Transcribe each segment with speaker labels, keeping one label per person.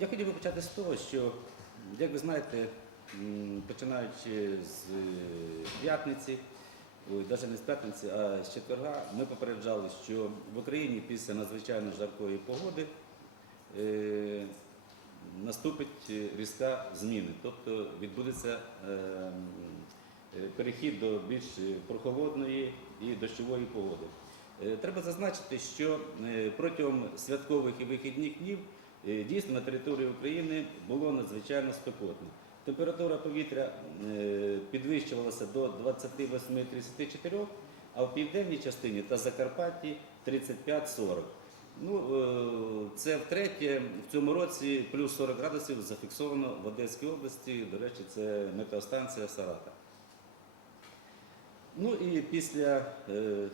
Speaker 1: Я хотів би почати з того, що, як ви знаєте, починаючи з е, п'ятниці, навіть не з п'ятниці, а з четверга, ми попереджали, що в Україні після надзвичайно жаркої погоди е, наступить е, різка зміни, тобто відбудеться перехід до більш прохолодної і дощової погоди. Треба зазначити, що протягом святкових і вихідних днів дійсно на території України було надзвичайно спекотно. Температура повітря е, підвищувалася до 28-34, а в південній частині та Закарпатті 35-40. Ну, е, це втретє в цьому році плюс 40 градусів зафіксовано в Одеській області. До речі, це метеостанція Сарата. Ну і після е,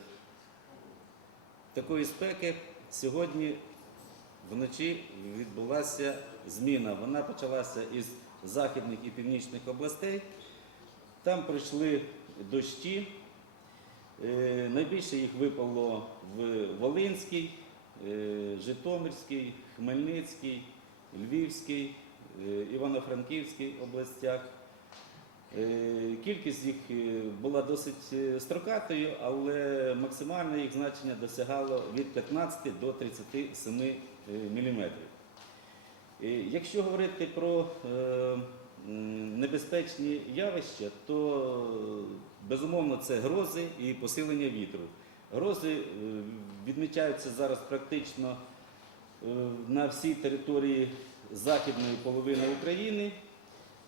Speaker 1: такої спеки сьогодні вночі відбулася зміна. Вона почалася із західних і північних областей. Там пройшли дощі. Е, Найбільше їх випало в Волинській, е, Житомирській, Хмельницькій, Львівській, е, Івано-Франківській областях. Е, Кількість їх е, була досить е, строкатою, але максимальне їх значення досягало від 15 до 37 мм. Якщо говорити про небезпечні явища, то безумовно це грози і посилення вітру. Грози відмічаються зараз практично на всій території західної половини України.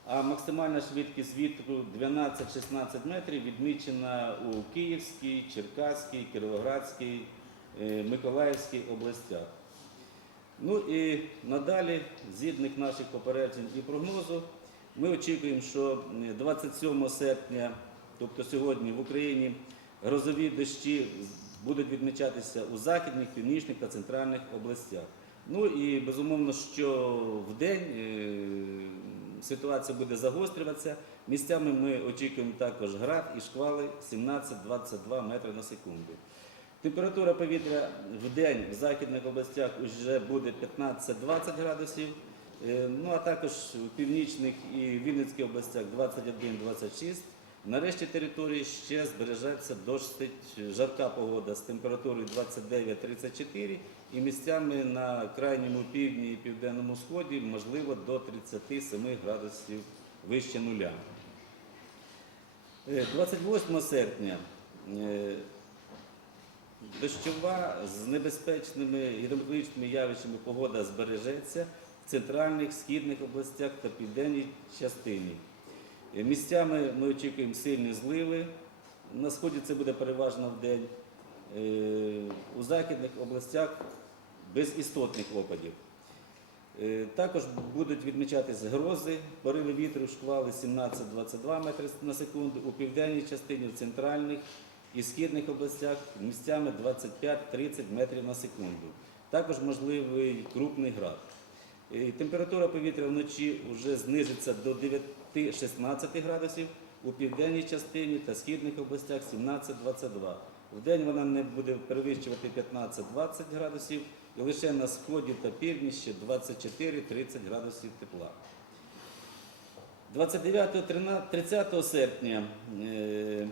Speaker 1: А максимальна швидкість вітру 12-16 метрів відмічена у Київській, Черкаській, Кіровоградській, е, Миколаївській областях. Ну і надалі, згідно наших попереджень і прогнозу, ми очікуємо, що 27 серпня, тобто сьогодні в Україні, грозові дощі будуть відмічатися у західних, північних та центральних областях. Ну і безумовно, що в день е, ситуація буде загострюватися. Місцями ми очікуємо також град і шквали 17-22 метри на секунду. Температура повітря в день в західних областях вже буде 15-20 градусів. Е, Ну а також в північних і Вінницьких областях 21-26. Нарешті території ще збережеться досить жарка погода з температурою 29-34 і місцями на крайньому півдні і південному сході можливо до 37 градусів вище нуля. Е, 28 серпня е, Дощова з небезпечними гідрометеорологічними явищами погода збережеться в центральних, східних областях та південній частині. Е, Місцями ми очікуємо сильні зливи. На сході це буде переважно в день. Е, У західних областях без істотних опадів. Е, Також будуть відмічатися грози, пориви вітру, шквали 17-22 метри на секунду, у південній частині, в центральних і східних областях місцями 25-30 метрів на секунду. Також можливий крупний град. Е, Температура повітря вночі вже знизиться до 9-16 градусів, у південній частині та східних областях 17-22. Вдень вона не буде перевищувати 15-20 градусів і лише на сході та північі 24-30 градусів тепла. 29-30 серпня е,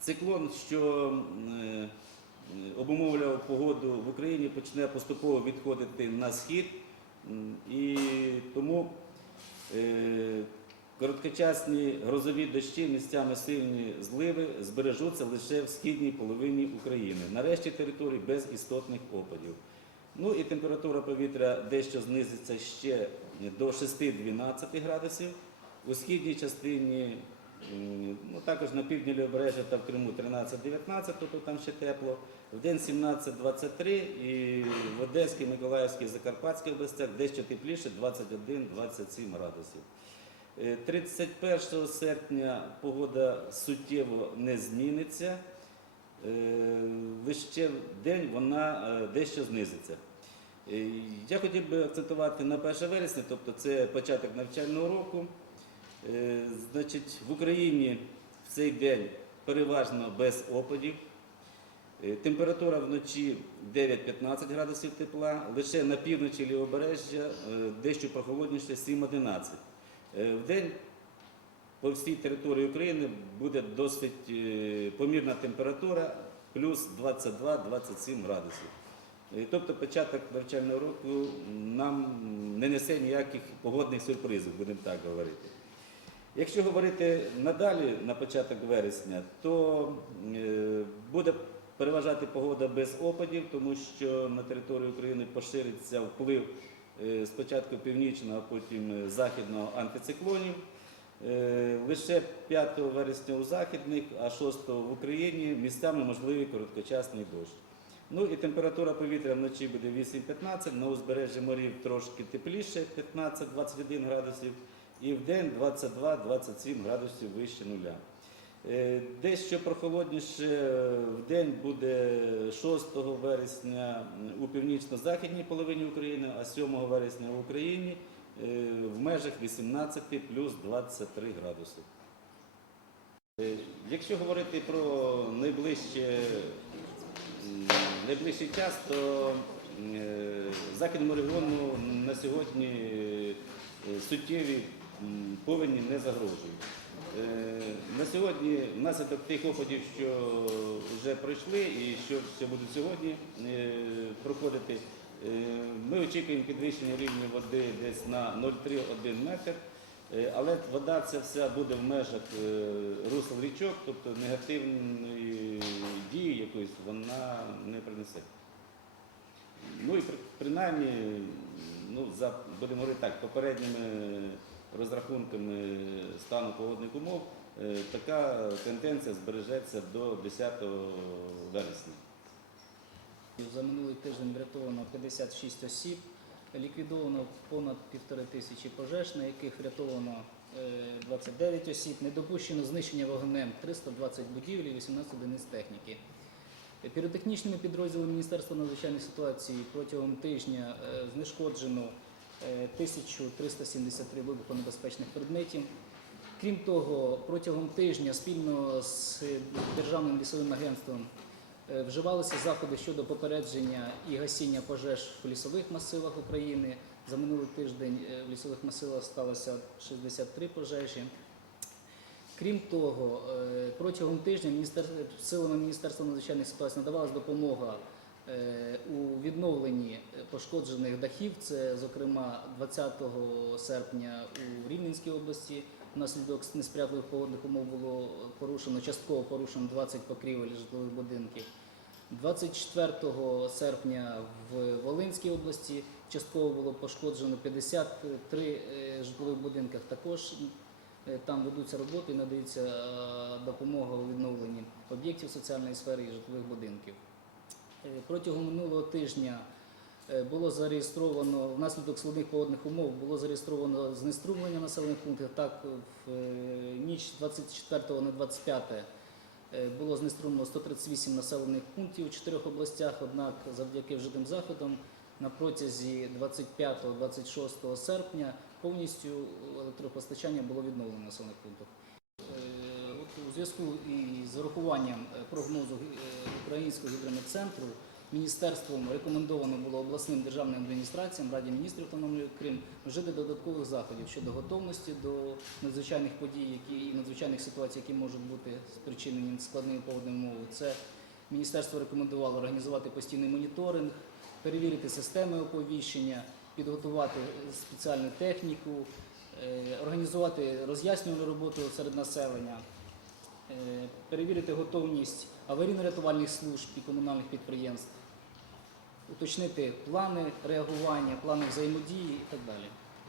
Speaker 1: циклон, що е, обумовлював погоду в Україні, почне поступово відходити на схід, і тому е, короткочасні грозові дощі, місцями сильні зливи збережуться лише в східній половині України. Нарешті території без істотних опадів. Ну і температура повітря дещо знизиться ще до 6-12 градусів. У східній частині, ну також на півдні лівобережжя та в Криму 13-19, тобто там ще тепло. В день 17-23 і в Одеській, Миколаївській, Закарпатській областях дещо тепліше 21-27 градусів. Е, 31 серпня погода суттєво не зміниться. Е, Лише в день вона е, дещо знизиться. Е, Я хотів би акцентувати на 1 вересня, тобто це початок навчального року. Е, Значить, в Україні в цей день переважно без опадів. Е, Температура вночі 9-15 градусів тепла, лише на півночі лівобережжя е, дещо прохолодніше 7-11. Е, В день по всій території України буде досить е, помірна температура, плюс 22-27 градусів. Е, Тобто початок навчального року нам не несе ніяких погодних сюрпризів, будемо так говорити. Якщо говорити надалі на початок вересня, то буде переважати погода без опадів, тому що на території України пошириться вплив спочатку північного, а потім е, західного антициклонів. Е, Лише 5 вересня у західних, а 6 в Україні місцями можливий короткочасний дощ. Ну і температура повітря вночі буде 8-15, на узбережжі морів трошки тепліше 15-21 градусів, і в день 22-27 градусів вище нуля. Е, Дещо прохолодніше в день буде 6 вересня у північно-західній половині України, а 7 вересня в Україні е, в межах 18 плюс 23 градуси. Е, Якщо говорити про найближче, найближчий час, то е, західному регіону на сьогодні е, суттєві повені не загрожують. Сьогодні, внаслідок тих опадів, що вже пройшли і що ще будуть сьогодні е, проходити, е, ми очікуємо підвищення рівня води десь на 0,3-1 метр. Е, Але вода ця вся буде в межах русел річок, тобто негативної дії якоїсь вона не принесе. Ну і при- принаймні, ну, за, будемо говорити так, попередніми розрахунками стану погодних умов, така тенденція збережеться до 10 вересня.
Speaker 2: За минулий тиждень врятовано 56 осіб, ліквідовано понад півтори тисячі пожеж, на яких врятовано е, 29 осіб, не допущено знищення вогнем 320 будівель і 18 одиниць техніки. Е, Піротехнічними підрозділами Міністерства надзвичайних ситуацій протягом тижня е, знешкоджено е, 1373 вибухонебезпечних предметів. Крім того, протягом тижня спільно з Державним лісовим агентством Е, Вживалися заходи щодо попередження і гасіння пожеж в лісових масивах України. За минулий тиждень е, в лісових масивах сталося 63 пожежі. Крім того, е, протягом тижня силами Міністерства надзвичайних ситуацій надавалась допомога у відновленні пошкоджених дахів. Це, зокрема, 20 серпня у Рівненській області внаслідок несприятливих погодних умов було порушено, частково порушено 20 покрівель житлових будинків. 24 серпня в Волинській області частково було пошкоджено 53 е, житлових будинках. Також е, там ведуться роботи і надається е, допомога у відновленні об'єктів соціальної сфери і житлових будинків. Протягом минулого тижня було зареєстровано внаслідок складних погодних умов було зареєстровано знеструмлення населених пунктів. Так, в е, ніч 24 на 25 е, було знеструмлено 138 населених пунктів у чотирьох областях. Однак, завдяки вжитим заходам, на протязі 25-26 серпня повністю електропостачання було відновлено населених пунктах. Е, у зв'язку із урахуванням е, прогнозу е, Українського гідрометцентру міністерством рекомендовано було обласним державним адміністраціям, Раді міністрів Автономної Крим вжити додаткових заходів щодо готовності до надзвичайних подій, які і надзвичайних ситуацій, які можуть бути спричинені складними погодними умовами. Це міністерство рекомендувало організувати постійний моніторинг, перевірити системи оповіщення, підготувати спеціальну техніку, е, організувати роз'яснювальну роботу серед населення, е, перевірити готовність аварійно-рятувальних служб і комунальних підприємств, уточнити плани реагування, плани взаємодії і так далі.